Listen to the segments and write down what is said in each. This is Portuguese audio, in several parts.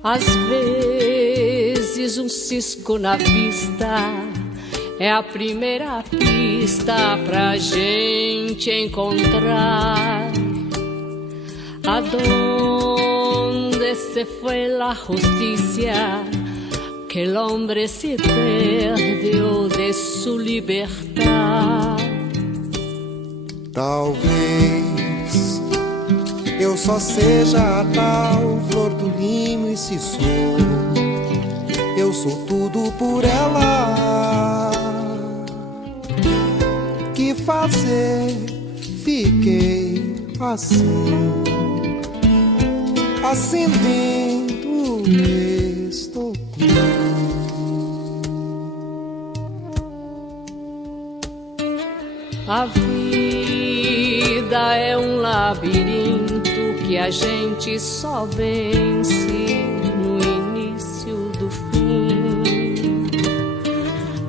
Às vezes cisco na vista é a primeira pista pra gente encontrar aonde se fue la justicia, que el hombre se perdió de su libertad. Talvez eu só seja a tal flor do limo, e se sou, eu sou tudo por ela. Que fazer? Fiquei assim, acendendo estou A vida é um labirinto que a gente só vence no início do fim.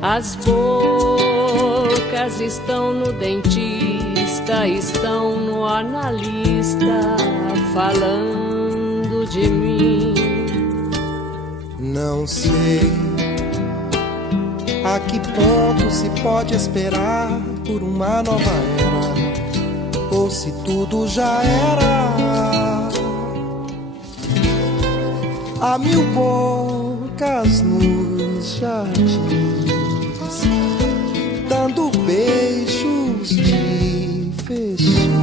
As bocas estão no dentista, estão no analista, falando de mim. Não sei a que ponto se pode esperar por uma nova era, ou se tudo já era. Há mil bocas nos jardins, dando beijos de fechar.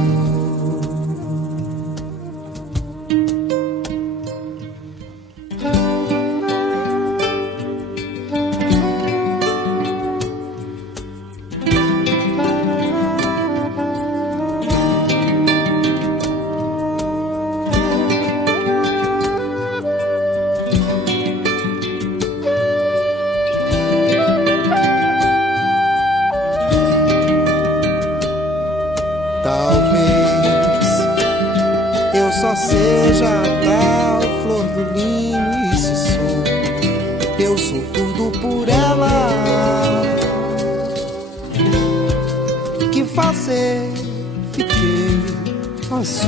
Seja a tal flor do limo, e se sou, eu sou tudo por ela. Que fazer? Fiquei assim,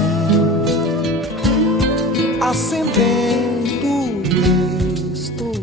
acendendo estou.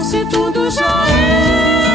Se tudo já é